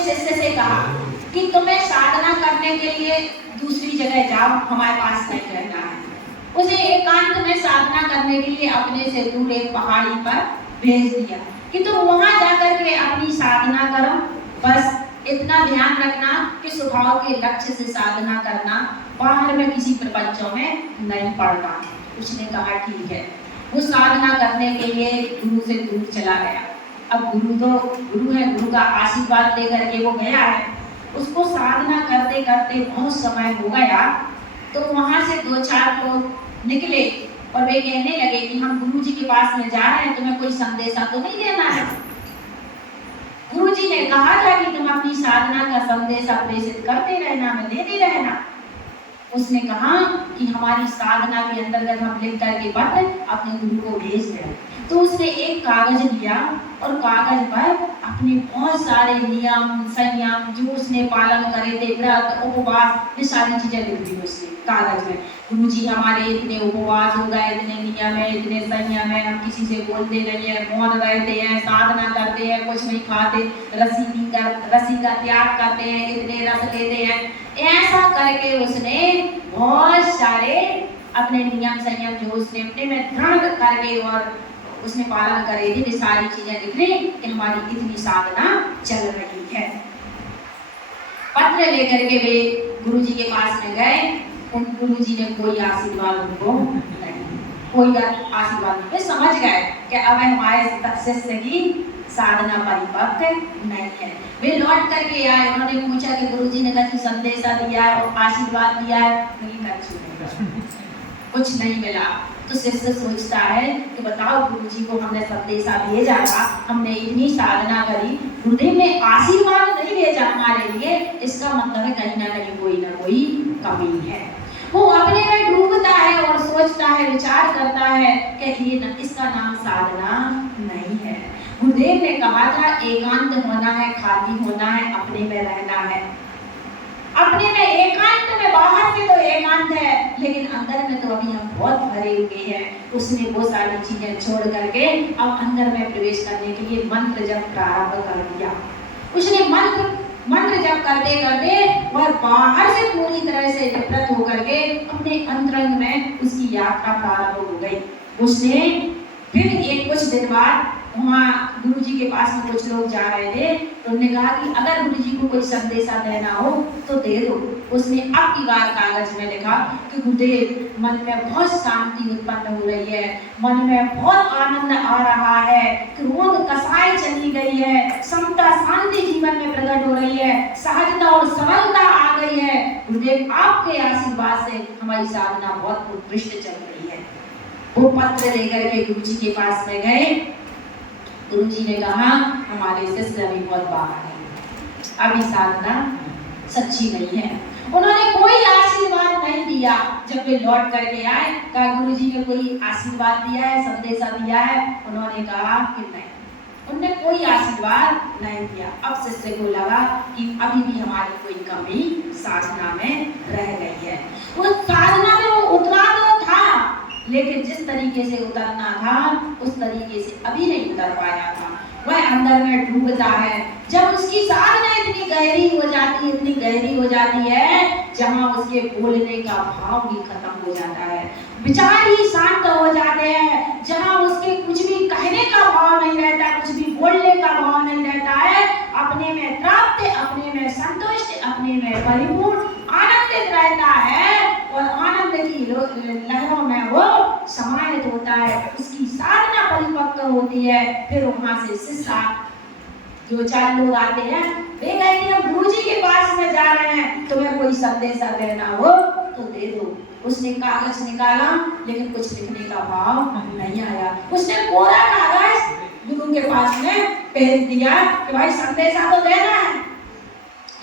अपने शिष्य से कहा कि तुम्हें साधना करने के लिए दूसरी जगह जाओ, हमारे पास नहीं रहना है। उसे एकांत में साधना करने के लिए अपने से दूर एक पहाड़ी पर भेज दिया कि तुम वहां जाकर के अपनी साधना करो। बस इतना ध्यान रखना कि स्वभाव के लक्ष्य से साधना करना, बाहर में किसी प्रपंचों में नहीं पड़ना। उसने कहा ठीक है। वो साधना करने के लिए गुरु से दूर चला गया। अब गुरु तो गुरु है, गुरु का आशीर्वाद लेकर के वो गया है। उसको साधना करते करते बहुत समय हो गया, तो वहां से 2-4 लोग निकले और वे कहने लगे कि हम गुरु जी के पास में जा रहे हैं, तुम्हें कोई संदेशा तो नहीं देना है। गुरु जी ने कहा था कि तुम अपनी साधना का संदेशा प्रेषित करते रहना, मैं देते रहना। उसने कहा कि हमारी साधना के अंतर्गत हम लिख करके पत्र अपने गुरु को भेज दें। तो उसने एक कागज लिया और कागज पर अपने बहुत सारे नियम संयम जो उसने पालन करे थे, व्रत उपवास, ये सारी चीजें लिख दी उसने कागज में। गुरु जी हमारे इतने उपवास हो गए, इतने नियम है, इतने संयम है, हम किसी से बोलते नहीं है, मौन रहते हैं, साधना करते हैं, कुछ नहीं खाते, रस्सी का त्याग करते हैं, इतने रस लेते हैं। ऐसा करके उसने बहुत सारे अपने नियम संयम जो उसने अपने में दृढ़ करके और उसने पालन करे थे, वे सारी चीजें लिख रही कि हमारी इतनी साधना चल रही है। पत्र लेकर के वे गुरु जी के पास में गए। उन गुरु जी ने कोई आशीर्वाद उनको नहीं, कोई आशीर्वाद नहीं। वे समझ गए कि अब हमारे शिष्य की साधना परिपक्व नहीं है। वे लौट करके आए, उन्होंने पूछा कि गुरु जी ने कभी संदेशा दिया है और आशीर्वाद दिया है? नहीं, कुछ नहीं मिला। तो शिष्य सोचता है कि बताओ, गुरु जी को हमने संदेशा भेजा था, हमने इतनी साधना करी, गुरुदेव ने आशीर्वाद नहीं भेजा हमारे लिए, इसका मतलब है कहीं ना कहीं कोई ना कोई कमी है। वो अपने में डूबता है और सोचता है, विचार करता है कि ये इसका नाम साधना नहीं है। गुरुदेव ने कहा था एकांत होना है, खाली होना है, अपने में रहना है। अपने में एकांत में, बाहर से तो एकांत है लेकिन अंदर में तो अभी हम बहुत भरे हुए हैं। उसने वो सारी चीजें छोड़ करके अब अंदर में प्रवेश करने के लिए मंत्र जप प्रारंभ कर दिया। उसने मंत्र जप करते करते वह बाहर से पूरी तरह से विपरीत होकर के अपने अंतरंग में उसकी यात्रा प्रारंभ हो गई। उसने फिर कुछ दिन बाद वहाँ गुरु जी के पास में कुछ लोग जा रहे थे, तो उन्होंने कहा कि अगर गुरु जी को कोई संदेशा देना हो तो दे दो। उसने अब की बार कागज में लिखा कि गुरुदेव, मन में बहुत शांति उत्पन्न हो रही है, मन में बहुत आनंद आ रहा है, क्रोध कसाई चली गई है, समता शांति जीवन में प्रकट हो रही है, सहजता और सरलता आ गई है। गुरुदेव आपके आशीर्वाद से हमारी साधना बहुत उत्कृष्ट चल रही है। वो पत्र लेकर के गुरु जी के पास में गए। गुरु जी ने कहा हमारे शिष्य अभी बहुत बाहर है, अभी साधना सच्ची नहीं है। उन्होंने कोई आशीर्वाद नहीं दिया। जब वे लौट करके आए, कहा गुरु जी ने कोई आशीर्वाद दिया है, संदेशा दिया है? उन्होंने कहा कि नहीं, उन्होंने कोई आशीर्वाद नहीं दिया। अब शिष्य को लगा कि अभी भी हमारी कोई कमी साधना में रह गई है। वो साधना में वो उतरा तो था, लेकिन जिस तरीके से उतरना था उस तरीके से अभी नहीं उतर पाया था। वह अंदर में डूबता है। जब उसकी साधना इतनी गहरी हो जाती है, इतनी गहरी हो जाती है, जहां उसके बोलने का भाव भी खत्म हो जाता है, विचार ही शांत हो जाते हैं, जहां उसके कुछ भी कहने का भाव नहीं रहता, कुछ भी बोलने का भाव नहीं रहता है, अपने में तृप्त, अपने में संतुष्ट, अपने में परिपूर्ण आनंदित रहता है और आनंद की लहरों में वो समाहित होता है। उसकी साधना परिपक्व होती है। फिर वहां से शिष्य 2-4 लोग आते हैं, वे कहते हैं गुरु जी के पास में जा रहे हैं, तुम्हें कोई संदेशा देना हो तो दे दो। उसने कागज निकाला लेकिन कुछ लिखने का भाव नहीं आया। उसने कोरा कागज गुरु के पास में भेज दिया कि भाई संदेशा तो देना है,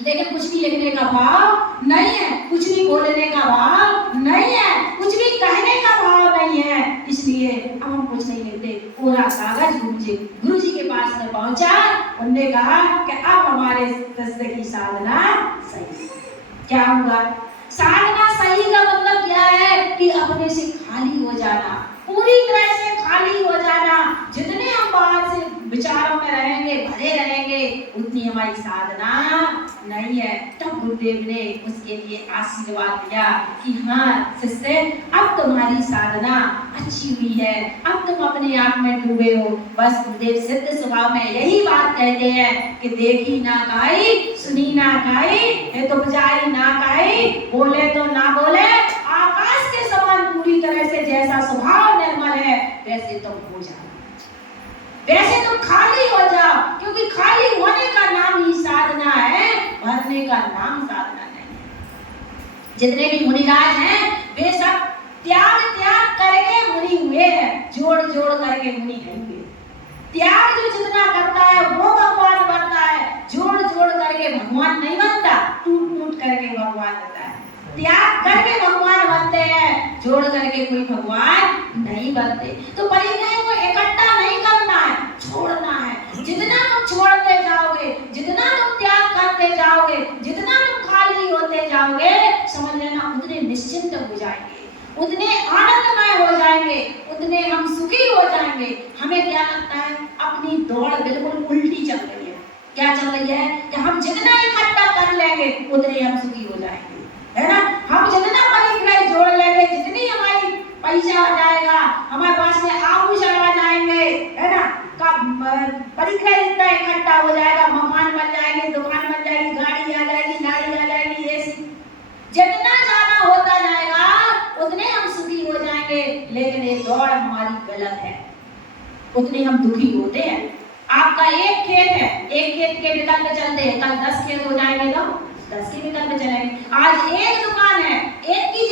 लेकिन कुछ भी लिखने का भाव नहीं है, कुछ भी बोलने का भाव नहीं है, कुछ भी कहने का भाव नहीं है। इसलिए अब हम कुछ नहीं लिखते। पूरा कागज गुरु जी के पास में पहुंचा। उन्होंने कहा कि अब हमारे शिष्य की साधना सही है। क्या हुआ? साधना सही का मतलब क्या है कि अपने से खाली हो जाना, पूरी तरह से खाली हो जाना। जितने हम बाहर से विचारों में रहेंगे, भरे रहेंगे, उतनी हमारी साधना नहीं है। तब गुरुदेव ने उसके लिए आशीर्वाद दिया कि हाँ शिष्य, अब तुम्हारी साधना अच्छी हुई है, अब तुम अपने आप में डूबे हो। बस गुरुदेव सिद्ध स्वभाव में यही बात कहते हैं कि देखी ना काई, सुनी ना काई, ये तो बजाई ना काई, बोले तो ना बोले, आकाश के समान पूरी तरह से जैसा स्वभाव निर्मल है वैसे तुम हो जाओ, वैसे तुम खाली हो जाओ। क्योंकि खाली होने का नाम ही साधना है, भरने का नाम साधना नहीं है। जितने भी मुनिराज हैं वे सब त्याग करके मुनि हुए हैं, जोड़ करके मुनि नहीं हुए। त्याग जो जितना करता है वो भगवान बनता है, जोड़ करके भगवान नहीं बनता, टूट करके भगवान बनता है। त्याग करके भगवान बनते हैं, जोड़ करके कोई भगवान नहीं बनते। तो परिग्रह को इकट्ठा नहीं करना है, छोड़ना है। जितना तुम छोड़ते जाओगे, जितना तुम त्याग करते जाओगे, जितना तुम खाली होते जाओगे, समझ लेना उतने निश्चिंत हो जाएंगे, उतने आनंदमय हो जाएंगे, उतने हम सुखी हो जाएंगे। हमें क्या लगता है अपनी दौड़ बिल्कुल उल्टी चल रही है। क्या चल रही है कि हम जितना इकट्ठा कर लेंगे उतने हम सुखी हो जाएंगे, है ना। हम जितना परिग्रह जोड़ लेंगे, जितनी हमारी पैसा आ जाएगा, हमारे पास में आभूषण आ जाएंगे, है ना, परिग्रह इतना इकट्ठा हो जाएगा, मकान बन जाएंगे, दुकान बन जाएगी, गाड़ी आ जाएगी, नाड़ी आ जाएगी, ऐसी जितना ज्यादा होता जाएगा उतने हम सुखी हो जाएंगे। लेकिन ये दौड़ हमारी गलत है, उतने हम दुखी होते हैं। आपका एक खेत है, एक खेत के विकल्प चलते हैं, कल 10 खेत हो जाएंगे तो 10 के विकल्प चलेंगे। आज एक दुकान है, एक की